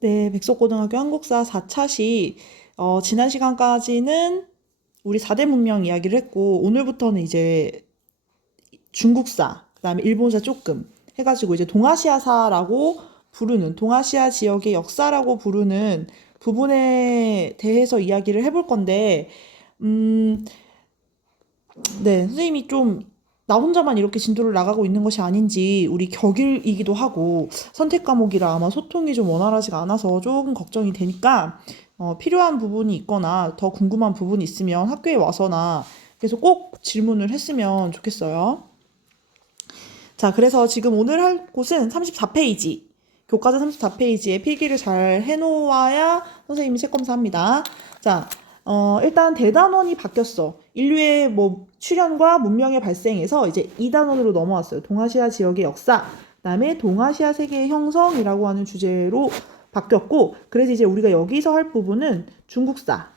네, 백석고등학교 한국사 4차시 지난 시간까지는 우리 4대 문명 이야기를 했고 오늘부터는 이제 중국사, 그다음에 일본사 조금 해가지고 이제 동아시아사라고 부르는 동아시아 지역의 역사라고 부르는 부분에 대해서 이야기를 해볼 건데 음, 네, 선생님이 좀 나 혼자만 이렇게 진도를 나가고 있는 것이 아닌지 우리 격일이기도 하고 선택 과목이라 아마 소통이 좀 원활하지가 않아서 조금 걱정이 되니까 필요한 부분이 있거나 더 궁금한 부분이 있으면 학교에 와서나 계속 꼭 질문을 했으면 좋겠어요. 자, 그래서 지금 오늘 할 곳은 34페이지. 교과서 34페이지에 필기를 잘 해놓아야 선생님이 책검사합니다. 자, 일단 대단원이 바뀌었어. 인류의 뭐 출현과 문명의 발생에서 이제 2단원으로 넘어왔어요. 동아시아 지역의 역사, 그다음에 동아시아 세계의 형성이라고 하는 주제로 바뀌었고, 그래서 이제 우리가 여기서 할 부분은 중국사,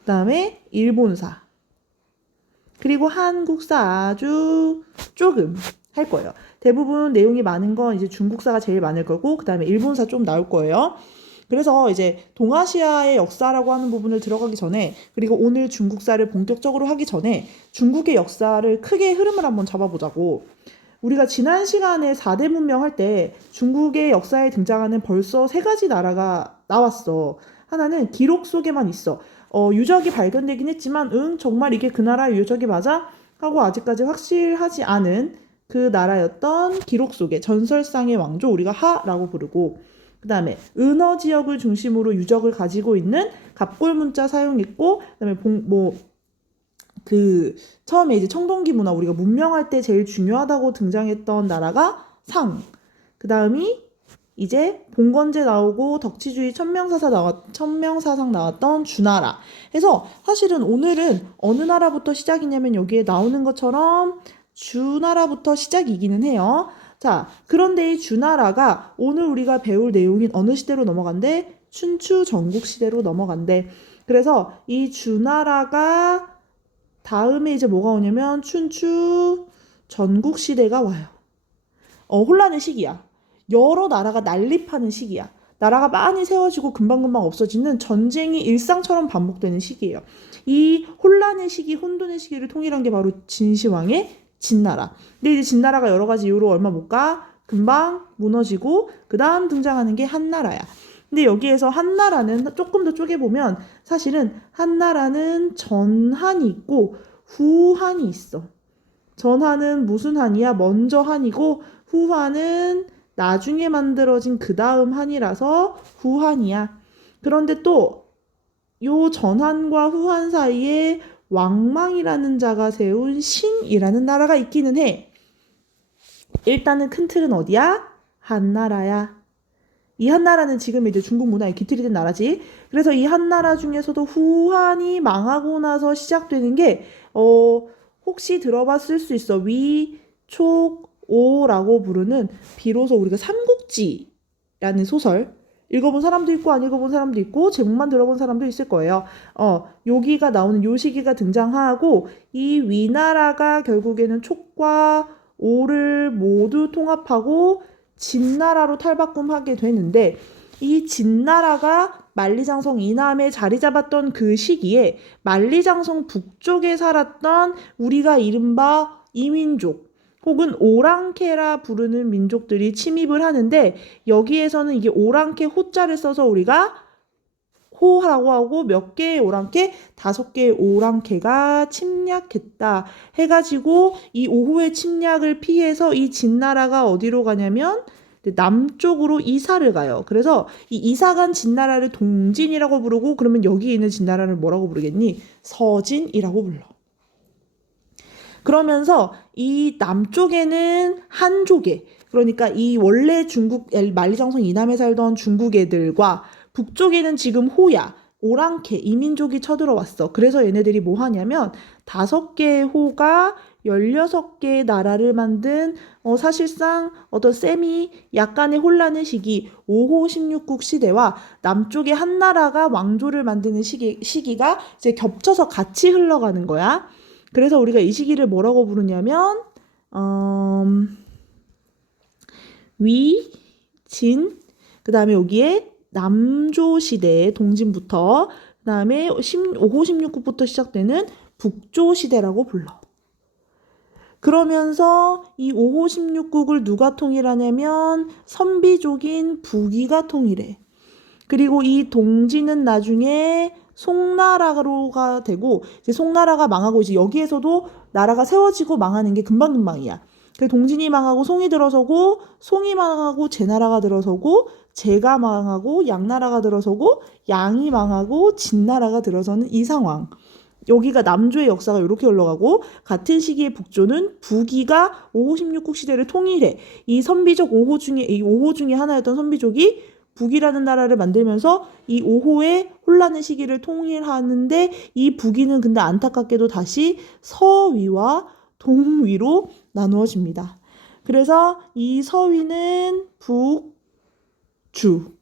그다음에 일본사, 그리고 한국사 아주 조금 할 거예요. 대부분 내용이 많은 건 이제 중국사가 제일 많을 거고, 그 다음에 일본사 좀 나올 거예요. 그래서 이제 동아시아의 역사라고 하는 부분을 들어가기 전에, 그리고 오늘 중국사를 본격적으로 하기 전에 중국의 역사를 크게 흐름을 한번 잡아보자고. 우리가 지난 시간에 4대 문명 할 때 중국의 역사에 등장하는 벌써 세 가지 나라가 나왔어. 하나는 기록 속에만 있어. 유적이 발견되긴 했지만, 정말 이게 그 나라의 유적이 맞아? 하고 아직까지 확실하지 않은 그 나라였던 기록 속에 전설상의 왕조, 우리가 하라고 부르고, 그 다음에 은어 지역을 중심으로 유적을 가지고 있는 갑골 문자 사용했고, 그 다음에 처음에 이제 청동기 문화, 우리가 문명할 때 제일 중요하다고 등장했던 나라가 상. 그 다음이 이제 봉건제 나오고 덕치주의 천명사상 나왔던 주나라. 해서 사실은 오늘은 어느 나라부터 시작이냐면 여기에 나오는 것처럼 주나라부터 시작이기는 해요. 자, 그런데 이 주나라가 오늘 우리가 배울 내용인 어느 시대로 넘어간대? 춘추 전국시대로 넘어간대. 그래서 이 주나라가 다음에 이제 뭐가 오냐면 춘추 전국시대가 와요. 혼란의 시기야. 여러 나라가 난립하는 시기야. 나라가 많이 세워지고 금방금방 없어지는 전쟁이 일상처럼 반복되는 시기예요. 이 혼란의 시기, 혼돈의 시기를 통일한 게 바로 진시황의 진나라. 근데 이제 진나라가 여러 가지 이유로 얼마 못 가. 금방 무너지고 그 다음 등장하는 게 한나라야. 근데 여기에서 한나라는 조금 더 쪼개보면 사실은 한나라는 전한이 있고 후한이 있어. 전한은 무슨 한이야? 먼저 한이고 후한은 나중에 만들어진 그 다음 한이라서 후한이야. 그런데 또 요 전한과 후한 사이에 왕망이라는 자가 세운 신이라는 나라가 있기는 해. 일단은 큰 틀은 어디야? 한나라야. 이 한나라는 지금 이제 중국 문화에 기틀이 된 나라지. 그래서 이 한나라 중에서도 후한이 망하고 나서 시작되는 게 혹시 들어봤을 수 있어. 위촉오라고 부르는 비로소 우리가 삼국지라는 소설 읽어본 사람도 있고 안 읽어본 사람도 있고 제목만 들어본 사람도 있을 거예요. 여기가 나오는 요 시기가 등장하고 이 위나라가 결국에는 촉과 오를 모두 통합하고 진나라로 탈바꿈하게 되는데 이 진나라가 만리장성 이남에 자리 잡았던 그 시기에 만리장성 북쪽에 살았던 우리가 이른바 이민족 혹은 오랑캐라 부르는 민족들이 침입을 하는데 여기에서는 이게 오랑캐 호자를 써서 우리가 호라고 하고 몇 개의 오랑캐? 5개의 오랑캐가 침략했다 해가지고 이 오호의 침략을 피해서 이 진나라가 어디로 가냐면 남쪽으로 이사를 가요. 그래서 이 이사간 진나라를 동진이라고 부르고 그러면 여기 있는 진나라를 뭐라고 부르겠니? 서진이라고 불러. 그러면서 이 남쪽에는 한족애, 그러니까 이 원래 중국 만리장성 이남에 살던 중국 애들과 북쪽에는 지금 호야, 오랑캐, 이민족이 쳐들어왔어. 그래서 얘네들이 뭐 하냐면 5개의 호가 16개의 나라를 만든 사실상 어떤 약간의 혼란의 시기 5호 16국 시대와 남쪽의 한나라가 왕조를 만드는 시기가 이제 겹쳐서 같이 흘러가는 거야. 그래서 우리가 이 시기를 뭐라고 부르냐면 위, 진, 그 다음에 여기에 남조시대의 동진부터 그 다음에 5호 16국부터 시작되는 북조시대라고 불러. 그러면서 이 5호 16국을 누가 통일하냐면 선비족인 부귀가 통일해. 그리고 이 동진은 나중에 송나라가 되고 이제 송나라가 망하고 이제 여기에서도 나라가 세워지고 망하는 게 금방금방이야. 그 동진이 망하고 송이 들어서고 송이 망하고 제나라가 들어서고 제가 망하고 양나라가 들어서고 양이 망하고 진나라가 들어서는 이 상황. 여기가 남조의 역사가 이렇게 흘러가고 같은 시기에 북조는 부귀가 5호 16국 시대를 통일해. 이 선비족 5호 중에 하나였던 선비족이 북이라는 나라를 만들면서 이 5호의 혼란의 시기를 통일하는데 이 북이는 근데 안타깝게도 다시 서위와 동위로 나누어집니다. 그래서 이 서위는 북주,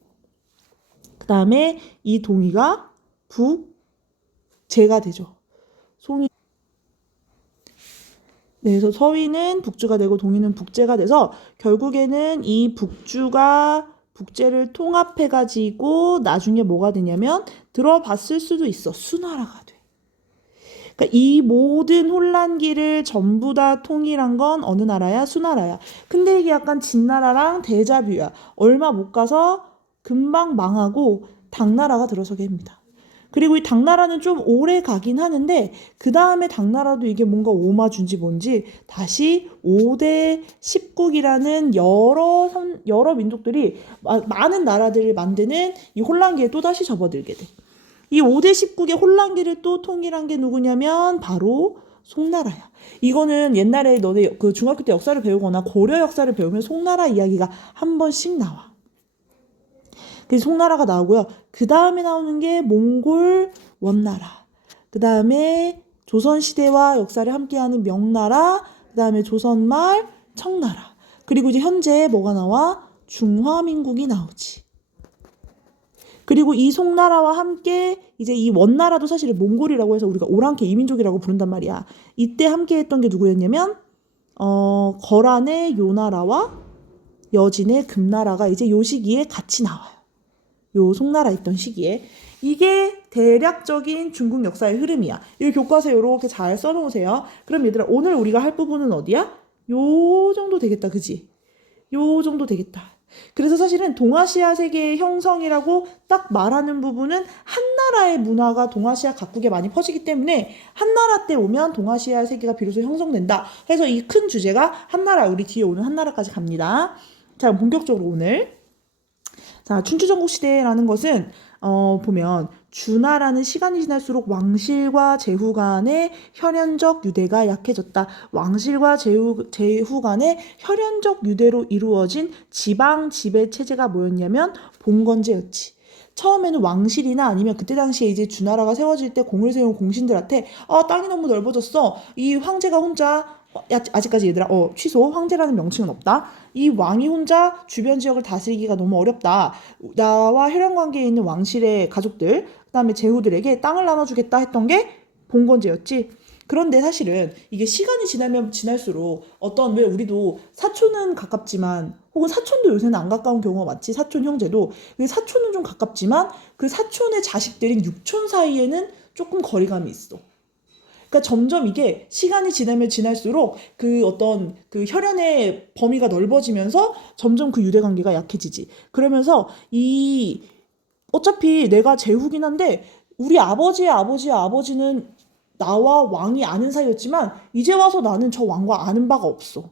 그 다음에 이 동위가 북제가 되죠. 네, 그래서 서위는 북주가 되고 동위는 북제가 돼서 결국에는 이 북주가 북제를 통합해가지고 나중에 뭐가 되냐면 들어봤을 수도 있어. 수나라가 돼. 그러니까 이 모든 혼란기를 전부 다 통일한 건 어느 나라야? 수나라야. 근데 이게 약간 진나라랑 데자뷰야. 얼마 못 가서 금방 망하고 당나라가 들어서게 합니다. 그리고 이 당나라는 좀 오래 가긴 하는데 그 다음에 당나라도 이게 뭔가 오마준지 뭔지 다시 5대 10국이라는 여러 민족들이 많은 나라들을 만드는 이 혼란기에 또다시 접어들게 돼. 이 5대 10국의 혼란기를 또 통일한 게 누구냐면 바로 송나라야. 이거는 옛날에 너네 그 중학교 때 역사를 배우거나 고려 역사를 배우면 송나라 이야기가 한 번씩 나와. 그래서 송나라가 나오고요. 그 다음에 나오는 게 몽골 원나라. 그 다음에 조선시대와 역사를 함께하는 명나라. 그 다음에 조선말 청나라. 그리고 이제 현재 뭐가 나와? 중화민국이 나오지. 그리고 이 송나라와 함께 이제 이 원나라도 사실은 몽골이라고 해서 우리가 오랑캐 이민족이라고 부른단 말이야. 이때 함께 했던 게 누구였냐면 거란의 요나라와 여진의 금나라가 이제 요 시기에 같이 나와요. 요 송나라 있던 시기에. 이게 대략적인 중국 역사의 흐름이야. 이 교과서에 이렇게 잘 써놓으세요. 그럼 얘들아 오늘 우리가 할 부분은 어디야? 요 정도 되겠다. 그지? 요 정도 되겠다. 그래서 사실은 동아시아 세계의 형성이라고 딱 말하는 부분은 한나라의 문화가 동아시아 각국에 많이 퍼지기 때문에 한나라 때 오면 동아시아 세계가 비로소 형성된다 해서 이 큰 주제가 한나라, 우리 뒤에 오는 한나라까지 갑니다. 자, 본격적으로 오늘 자, 춘추전국 시대라는 것은 보면 주나라는 시간이 지날수록 왕실과 제후 간의 혈연적 유대가 약해졌다. 왕실과 제후 간의 혈연적 유대로 이루어진 지방 지배 체제가 뭐였냐면 봉건제였지. 처음에는 왕실이나 아니면 그때 당시에 이제 주나라가 세워질 때 공을 세운 공신들한테 땅이 너무 넓어졌어. 이 황제가 혼자 아직까지 얘들아 취소, 황제라는 명칭은 없다. 이 왕이 혼자 주변 지역을 다스리기가 너무 어렵다. 나와 혈연 관계에 있는 왕실의 가족들, 그다음에 제후들에게 땅을 나눠주겠다 했던 게 봉건제였지. 그런데 사실은 이게 시간이 지나면 지날수록 왜 우리도 사촌은 가깝지만 혹은 사촌도 요새는 안 가까운 경우가 많지. 사촌 형제도. 사촌은 좀 가깝지만 그 사촌의 자식들인 육촌 사이에는 조금 거리감이 있어. 그러니까 점점 이게 시간이 지나면 지날수록 그 혈연의 범위가 넓어지면서 점점 그 유대 관계가 약해지지. 그러면서 어차피 내가 제후긴 한데 우리 아버지의 아버지는 나와 왕이 아는 사이였지만 이제 와서 나는 저 왕과 아는 바가 없어.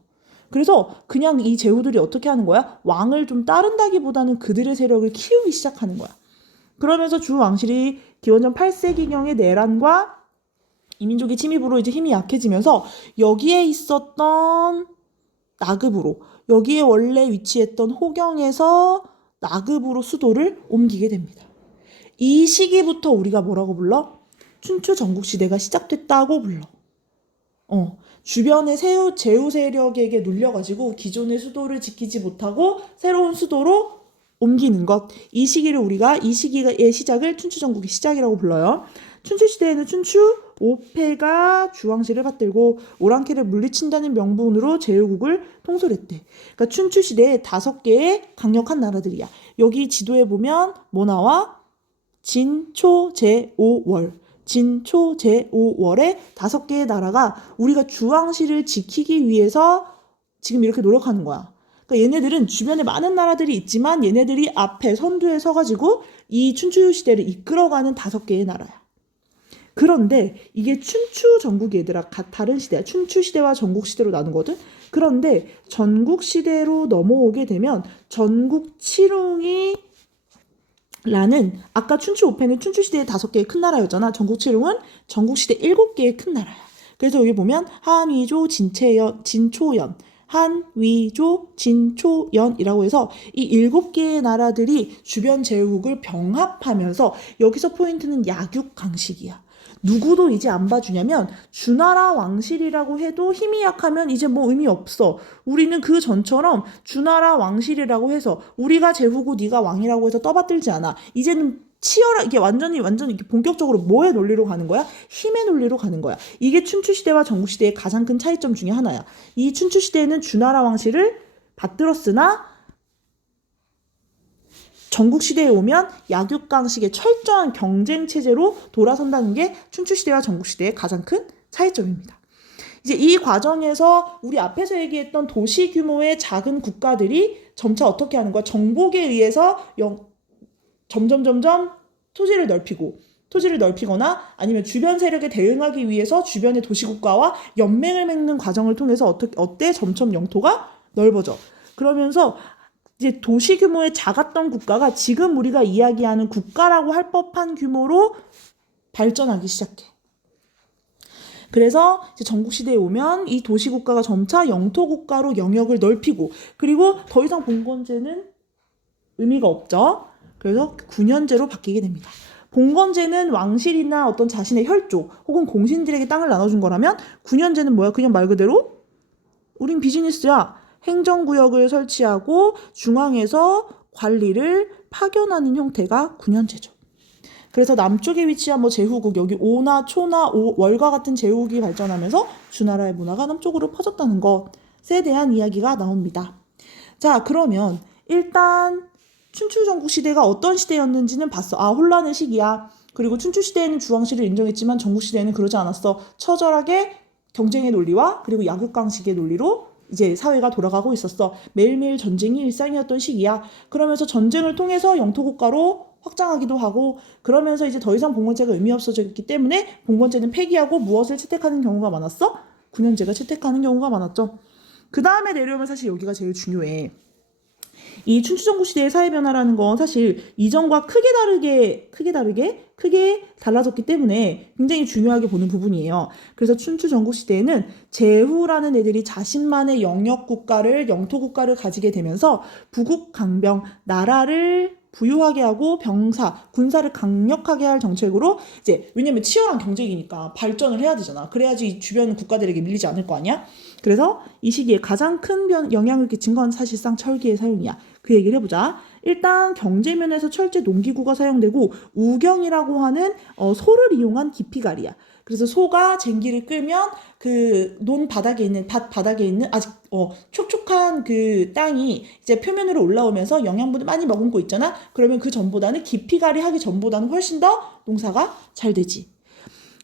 그래서 그냥 이 제후들이 어떻게 하는 거야? 왕을 좀 따른다기보다는 그들의 세력을 키우기 시작하는 거야. 그러면서 주 왕실이 기원전 8세기경의 내란과 이민족의 침입으로 이제 힘이 약해지면서 여기에 있었던 나급으로, 여기에 원래 위치했던 호경에서 나급으로 수도를 옮기게 됩니다. 이 시기부터 우리가 뭐라고 불러? 춘추 전국시대가 시작됐다고 불러. 주변의 제후 세력에게 눌려가지고 기존의 수도를 지키지 못하고 새로운 수도로 옮기는 것. 이 시기를 우리가 이 시기의 시작을 춘추 전국의 시작이라고 불러요. 춘추시대에는 춘추 오패가 주왕실을 받들고 오랑캐를 물리친다는 명분으로 제후국을 통솔했대. 그러니까 춘추시대에 5개의 강력한 나라들이야. 여기 지도에 보면 뭐 나와? 진초제오월. 진초제오월의 5개의 나라가 우리가 주왕실을 지키기 위해서 지금 이렇게 노력하는 거야. 그러니까 얘네들은 주변에 많은 나라들이 있지만 얘네들이 앞에 선두에 서가지고 이 춘추시대를 이끌어가는 5개의 나라야. 그런데 이게 춘추 전국이 얘들아 다른 시대야. 춘추시대와 전국시대로 나누거든. 그런데 전국시대로 넘어오게 되면 전국칠웅이 라는 아까 춘추 5패는 춘추시대의 5개의 큰 나라였잖아. 전국칠웅은 전국시대 7개의 큰 나라야. 그래서 여기 보면 한위조 진초연 한위조 진초연이라고 해서 이 7개의 나라들이 주변 제후국을 병합하면서 여기서 포인트는 약육강식이야. 누구도 이제 안 봐주냐면 주나라 왕실이라고 해도 힘이 약하면 이제 뭐 의미 없어. 우리는 그 전처럼 주나라 왕실이라고 해서 우리가 제후고 네가 왕이라고 해서 떠받들지 않아. 이제는 치열하게 이게 완전히 이렇게 본격적으로 뭐의 논리로 가는 거야? 힘의 논리로 가는 거야. 이게 춘추시대와 전국시대의 가장 큰 차이점 중에 하나야. 이 춘추시대에는 주나라 왕실을 받들었으나 전국시대에 오면 약육강식의 철저한 경쟁체제로 돌아선다는 게 춘추시대와 전국시대의 가장 큰 차이점입니다. 이제 이 과정에서 우리 앞에서 얘기했던 도시 규모의 작은 국가들이 점차 어떻게 하는 거야? 정복에 의해서 점점 토지를 넓히거나 아니면 주변 세력에 대응하기 위해서 주변의 도시국가와 연맹을 맺는 과정을 통해서 어때? 점점 영토가 넓어져. 그러면서 이제 도시 규모의 작았던 국가가 지금 우리가 이야기하는 국가라고 할 법한 규모로 발전하기 시작해. 그래서 이제 전국시대에 오면 이 도시국가가 점차 영토국가로 영역을 넓히고 그리고 더 이상 봉건제는 의미가 없죠. 그래서 군현제로 바뀌게 됩니다. 봉건제는 왕실이나 어떤 자신의 혈족 혹은 공신들에게 땅을 나눠준 거라면 군현제는 뭐야? 그냥 말 그대로 우린 비즈니스야. 행정구역을 설치하고 중앙에서 관리를 파견하는 형태가 군현제죠. 그래서 남쪽에 위치한 제후국, 여기 오나, 초나, 월과 같은 제후국이 발전하면서 주나라의 문화가 남쪽으로 퍼졌다는 것에 대한 이야기가 나옵니다. 자, 그러면 일단 춘추전국 시대가 어떤 시대였는지는 봤어. 혼란의 시기야. 그리고 춘추시대에는 주왕실을 인정했지만 전국시대에는 그러지 않았어. 처절하게 경쟁의 논리와 그리고 약육강식의 논리로 이제 사회가 돌아가고 있었어. 매일매일 전쟁이 일상이었던 시기야. 그러면서 전쟁을 통해서 영토국가로 확장하기도 하고 그러면서 이제 더 이상 봉건제가 의미 없어졌기 때문에 봉건제는 폐기하고 무엇을 채택하는 경우가 많았어? 군현제가 채택하는 경우가 많았죠. 그 다음에 내려오면 사실 여기가 제일 중요해. 이 춘추전국 시대의 사회 변화라는 건 사실 이전과 크게 달라졌기 때문에 굉장히 중요하게 보는 부분이에요. 그래서 춘추전국 시대에는 제후라는 애들이 자신만의 영역국가를 영토국가를 가지게 되면서 부국강병 나라를 부유하게 하고 군사를 강력하게 할 정책으로 이제 왜냐면 치열한 경쟁이니까 발전을 해야 되잖아. 그래야지 주변 국가들에게 밀리지 않을 거 아니야? 그래서 이 시기에 가장 큰 영향을 끼친 건 사실상 철기의 사용이야. 그 얘기를 해보자. 일단 경제면에서 철제 농기구가 사용되고 우경이라고 하는 소를 이용한 기피갈이야. 그래서 소가 쟁기를 끌면 그 논 바닥에 있는 밭 바닥에 있는 아직 촉촉한 그 땅이 이제 표면으로 올라오면서 영양분을 많이 머금고 있잖아. 그러면 그 전보다는 기피갈이 하기 전보다는 훨씬 더 농사가 잘 되지.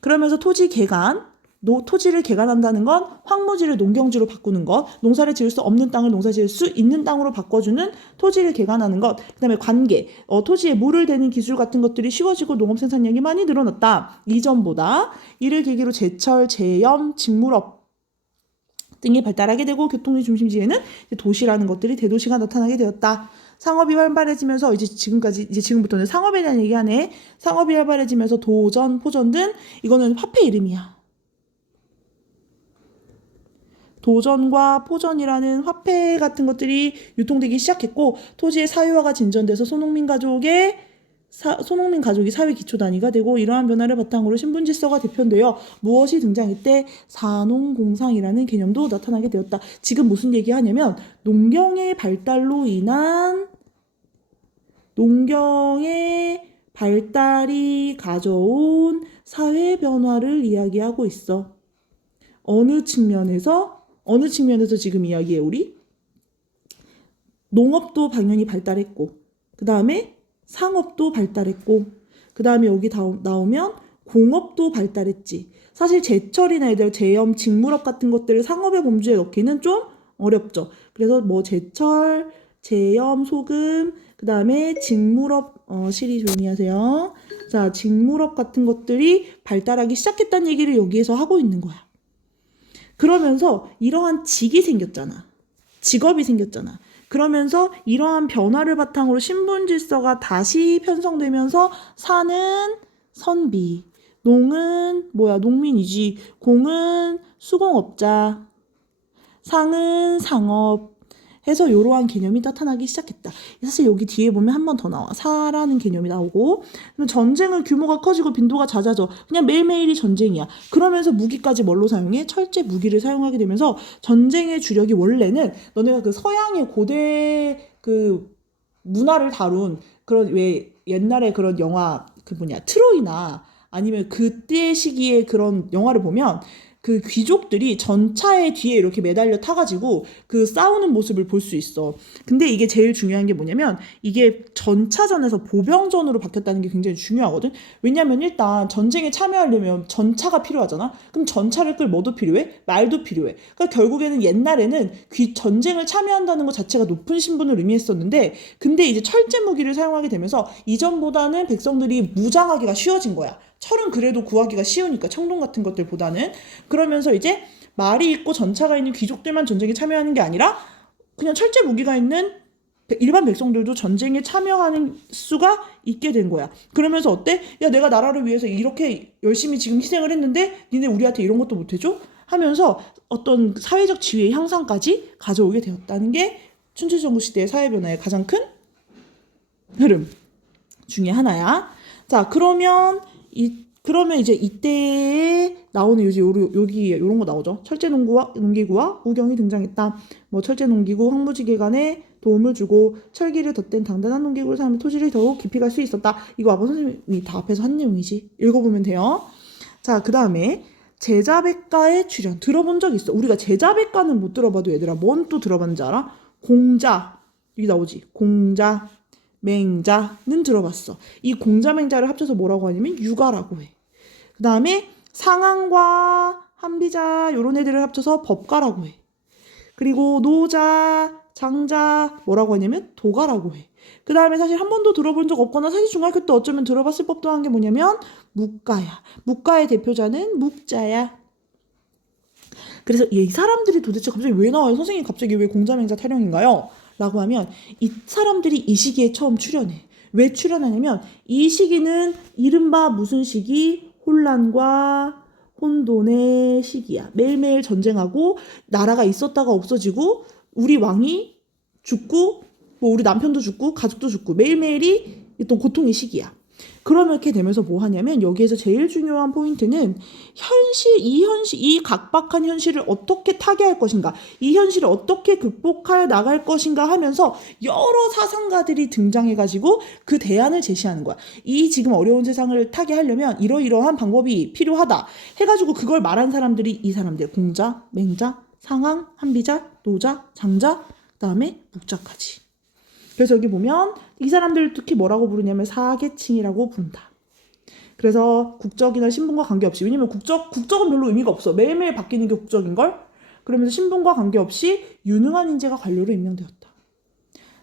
그러면서 토지를 개간한다는 건 황무지를 농경지로 바꾸는 것, 농사를 지을 수 없는 땅을 농사 지을 수 있는 땅으로 바꿔주는 토지를 개간하는 것, 그 다음에 관계, 토지에 물을 대는 기술 같은 것들이 쉬워지고 농업 생산량이 많이 늘어났다. 이전보다 이를 계기로 제철, 제염, 직물업 등이 발달하게 되고 교통의 중심지에는 도시라는 것들이 대도시가 나타나게 되었다. 상업이 활발해지면서 지금부터는 상업에 대한 얘기하네. 상업이 활발해지면서 도전, 포전 등 이거는 화폐 이름이야. 도전과 포전이라는 화폐 같은 것들이 유통되기 시작했고 토지의 사유화가 진전돼서 소농민 가족이 사회 기초 단위가 되고 이러한 변화를 바탕으로 신분 질서가 개편되어 무엇이 등장했대? 산농공상이라는 개념도 나타나게 되었다. 지금 무슨 얘기하냐면 농경의 발달로 인한 발달이 가져온 사회 변화를 이야기하고 있어. 어느 측면에서 지금 이야기해 우리? 농업도 당연히 발달했고, 그 다음에 상업도 발달했고, 그 다음에 여기 나오면 공업도 발달했지. 사실 제철이나 제염, 직물업 같은 것들을 상업의 범주에 넣기는 좀 어렵죠. 그래서 뭐 제철, 제염, 소금, 그 다음에 직물업, 시리 조용히 하세요. 자, 직물업 같은 것들이 발달하기 시작했다는 얘기를 여기에서 하고 있는 거야. 그러면서 이러한 직이 생겼잖아. 직업이 생겼잖아. 그러면서 이러한 변화를 바탕으로 신분 질서가 다시 편성되면서 사는 선비, 농은 농민이지, 공은 수공업자, 상은 상업 해서 이러한 개념이 나타나기 시작했다. 사실 여기 뒤에 보면 한 번 더 나와. 사라는 개념이 나오고, 전쟁은 규모가 커지고 빈도가 잦아져. 그냥 매일매일이 전쟁이야. 그러면서 무기까지 뭘로 사용해? 철제 무기를 사용하게 되면서 전쟁의 주력이 원래는 너네가 그 서양의 고대 그 문화를 다룬 그런 왜 옛날에 그런 영화 트로이나 아니면 그때 시기에 그런 영화를 보면 그 귀족들이 전차의 뒤에 이렇게 매달려 타가지고 그 싸우는 모습을 볼 수 있어. 근데 이게 제일 중요한 게 뭐냐면 이게 전차전에서 보병전으로 바뀌었다는 게 굉장히 중요하거든. 왜냐면 일단 전쟁에 참여하려면 전차가 필요하잖아. 그럼 전차를 끌 뭐도 필요해? 말도 필요해. 그러니까 결국에는 옛날에는 전쟁을 참여한다는 것 자체가 높은 신분을 의미했었는데 근데 이제 철제 무기를 사용하게 되면서 이전보다는 백성들이 무장하기가 쉬워진 거야. 철은 그래도 구하기가 쉬우니까 청동 같은 것들보다는. 그러면서 이제 말이 있고 전차가 있는 귀족들만 전쟁에 참여하는 게 아니라 그냥 철제 무기가 있는 일반 백성들도 전쟁에 참여하는 수가 있게 된 거야. 그러면서 어때? 야, 내가 나라를 위해서 이렇게 열심히 지금 희생을 했는데 니네 우리한테 이런 것도 못 해줘? 하면서 어떤 사회적 지위의 향상까지 가져오게 되었다는 게 춘추전국시대의 사회 변화의 가장 큰 흐름 중에 하나야. 자, 그러면 이제 이때에 나오는 여기 이런 거 나오죠. 철제 농기구와 우경이 등장했다. 뭐 철제 농기구 황무지개 간에 도움을 주고 철기를 덧댄 단단한 농기구를 사용해 토지를 더욱 깊이 갈 수 있었다. 이거 아버 선생님이 다 앞에서 한 내용이지. 읽어보면 돼요. 자, 그 다음에 제자백가의 출현 들어본 적 있어. 우리가 제자백가는 못 들어봐도 얘들아 뭔 또 들어봤는지 알아? 공자 여기 나오지. 공자 맹자는 들어봤어. 이 공자맹자를 합쳐서 뭐라고 하냐면 육아라고 해. 그 다음에 상한과 한비자 이런 애들을 합쳐서 법가라고 해. 그리고 노자, 장자 뭐라고 하냐면 도가라고 해. 그 다음에 사실 한 번도 들어본 적 없거나 사실 중학교 때 어쩌면 들어봤을 법도 한 게 뭐냐면 묵가야. 묵가의 대표자는 묵자야. 그래서 이 사람들이 도대체 갑자기 왜 나와요? 선생님 갑자기 왜 공자맹자 타령인가요? 라고 하면 이 사람들이 이 시기에 처음 출연해. 왜 출연하냐면 이 시기는 이른바 무슨 시기? 혼란과 혼돈의 시기야. 매일매일 전쟁하고 나라가 있었다가 없어지고 우리 왕이 죽고 뭐 우리 남편도 죽고 가족도 죽고 매일매일이 어떤 고통의 시기야. 그렇게 되면서 뭐 하냐면 여기에서 제일 중요한 포인트는 이 각박한 현실을 어떻게 타개할 것인가, 이 현실을 어떻게 극복해 나갈 것인가 하면서 여러 사상가들이 등장해가지고 그 대안을 제시하는 거야. 이 지금 어려운 세상을 타개하려면 이러이러한 방법이 필요하다 해가지고 그걸 말한 사람들이 이 사람들 공자, 맹자, 상황, 한비자, 노자, 장자, 그다음에 묵자까지. 그래서 여기 보면 이 사람들 특히 뭐라고 부르냐면 사계층이라고 부른다. 그래서 국적이나 신분과 관계없이, 왜냐면 국적은 별로 의미가 없어. 매일매일 바뀌는 게 국적인걸? 그러면서 신분과 관계없이 유능한 인재가 관료로 임명되었다.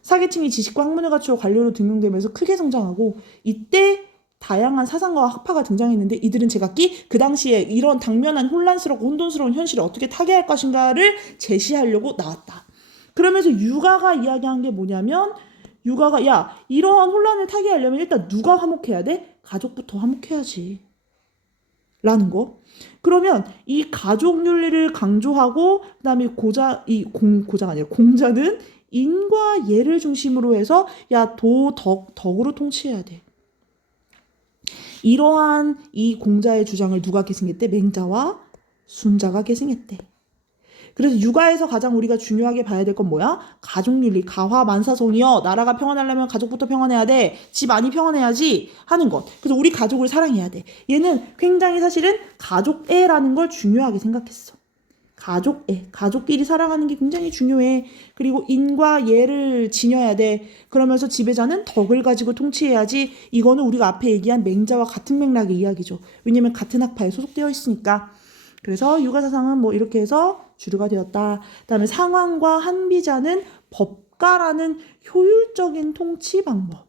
사계층이 지식과 학문을 갖추어 관료로 등용되면서 크게 성장하고 이때 다양한 사상가와 학파가 등장했는데 이들은 제각기 그 당시에 이런 당면한 혼란스럽고 혼돈스러운 현실을 어떻게 타개할 것인가를 제시하려고 나왔다. 그러면서 유가가 이야기한 게 뭐냐면 유가가 야 이러한 혼란을 타개하려면 일단 누가 화목해야 돼? 가족부터 화목해야지 라는 거. 그러면 이 가족 윤리를 강조하고 그다음에 고자가 아니라 공자는 인과 예를 중심으로 해서 야 덕으로 통치해야 돼. 이러한 이 공자의 주장을 누가 계승했대? 맹자와 순자가 계승했대. 그래서 육아에서 가장 우리가 중요하게 봐야 될 건 뭐야? 가족윤리, 가화, 만사성이여. 나라가 평안하려면 가족부터 평안해야 돼. 집안이 평안해야지 하는 것. 그래서 우리 가족을 사랑해야 돼. 얘는 굉장히 사실은 가족애라는 걸 중요하게 생각했어. 가족애, 가족끼리 살아가는 게 굉장히 중요해. 그리고 인과 예를 지녀야 돼. 그러면서 지배자는 덕을 가지고 통치해야지. 이거는 우리가 앞에 얘기한 맹자와 같은 맥락의 이야기죠. 왜냐면 같은 학파에 소속되어 있으니까. 그래서 육아사상은 뭐 이렇게 해서 주류가 되었다. 그다음에 상황과 한비자는 법가라는 효율적인 통치 방법.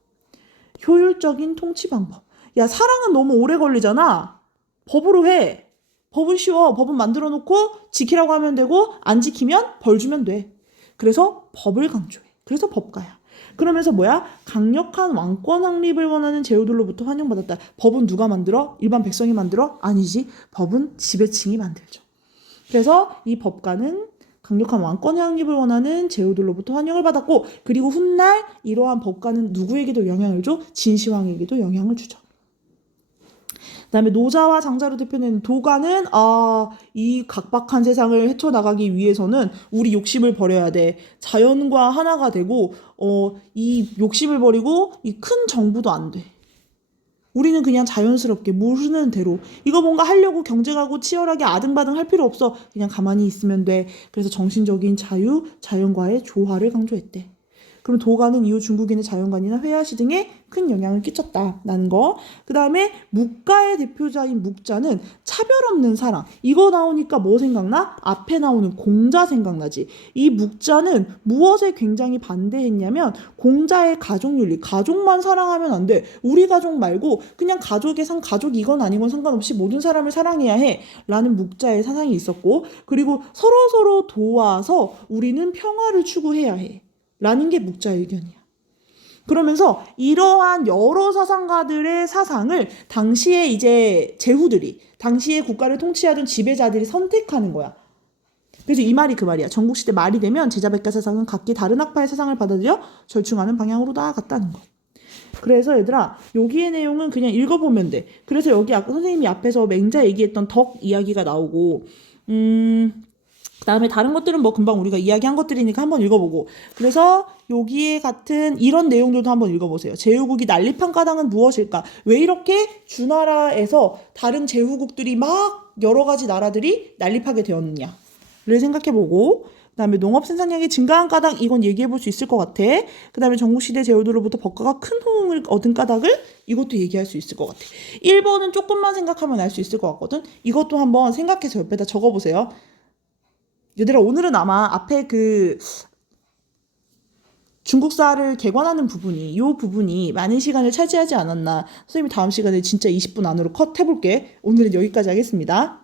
효율적인 통치 방법. 야, 사랑은 너무 오래 걸리잖아. 법으로 해. 법은 쉬워. 법은 만들어 놓고 지키라고 하면 되고 안 지키면 벌 주면 돼. 그래서 법을 강조해. 그래서 법가야. 그러면서 뭐야? 강력한 왕권 확립을 원하는 제후들로부터 환영받았다. 법은 누가 만들어? 일반 백성이 만들어? 아니지. 법은 지배층이 만들죠. 그래서 이 법가는 강력한 왕권 확립을 원하는 제후들로부터 환영을 받았고, 그리고 훗날 이러한 법가는 누구에게도 영향을 줘? 진시황에게도 영향을 주죠. 그다음에 노자와 장자로 대표되는 도가는 이 각박한 세상을 헤쳐나가기 위해서는 우리 욕심을 버려야 돼. 자연과 하나가 되고 이 욕심을 버리고 이 큰 정부도 안 돼. 우리는 그냥 자연스럽게 물 흐르는 대로 이거 뭔가 하려고 경쟁하고 치열하게 아등바등 할 필요 없어. 그냥 가만히 있으면 돼. 그래서 정신적인 자유, 자연과의 조화를 강조했대. 그럼 도가는 이후 중국인의 자연관이나 회화시 등에 큰 영향을 끼쳤다라는 거. 그 다음에 묵가의 대표자인 묵자는 차별 없는 사랑. 이거 나오니까 뭐 생각나? 앞에 나오는 공자 생각나지. 이 묵자는 무엇에 굉장히 반대했냐면 공자의 가족윤리. 가족만 사랑하면 안 돼. 우리 가족 말고 그냥 가족 이건 아니건 상관없이 모든 사람을 사랑해야 해. 라는 묵자의 사상이 있었고, 그리고 서로서로 도와서 우리는 평화를 추구해야 해. 라는 게 묵자의 의견이야. 그러면서 이러한 여러 사상가들의 사상을 당시에 이제 제후들이, 당시에 국가를 통치하던 지배자들이 선택하는 거야. 그래서 이 말이 그 말이야. 전국시대 말이 되면 제자백가 사상은 각기 다른 학파의 사상을 받아들여 절충하는 방향으로 나아갔다는 거. 그래서 얘들아, 여기의 내용은 그냥 읽어보면 돼. 그래서 여기 아까 선생님이 앞에서 맹자 얘기했던 덕 이야기가 나오고, 그다음에 다른 것들은 뭐 금방 우리가 이야기한 것들이니까 한번 읽어보고, 그래서 여기에 같은 이런 내용들도 한번 읽어보세요. 제후국이 난립한 까닭은 무엇일까? 왜 이렇게 주나라에서 다른 제후국들이 막 여러 가지 나라들이 난립하게 되었느냐를 생각해보고, 그다음에 농업 생산량이 증가한 까닭, 이건 얘기해볼 수 있을 것 같아. 그다음에 전국시대 제후들로부터 법가가 큰 호응을 얻은 까닭을 이것도 얘기할 수 있을 것 같아. 1번은 조금만 생각하면 알 수 있을 것 같거든. 이것도 한번 생각해서 옆에다 적어보세요. 얘들아, 오늘은 아마 앞에 그 중국사를 개관하는 부분이, 이 부분이 많은 시간을 차지하지 않았나. 선생님이 다음 시간에 진짜 20분 안으로 컷 해볼게. 오늘은 여기까지 하겠습니다.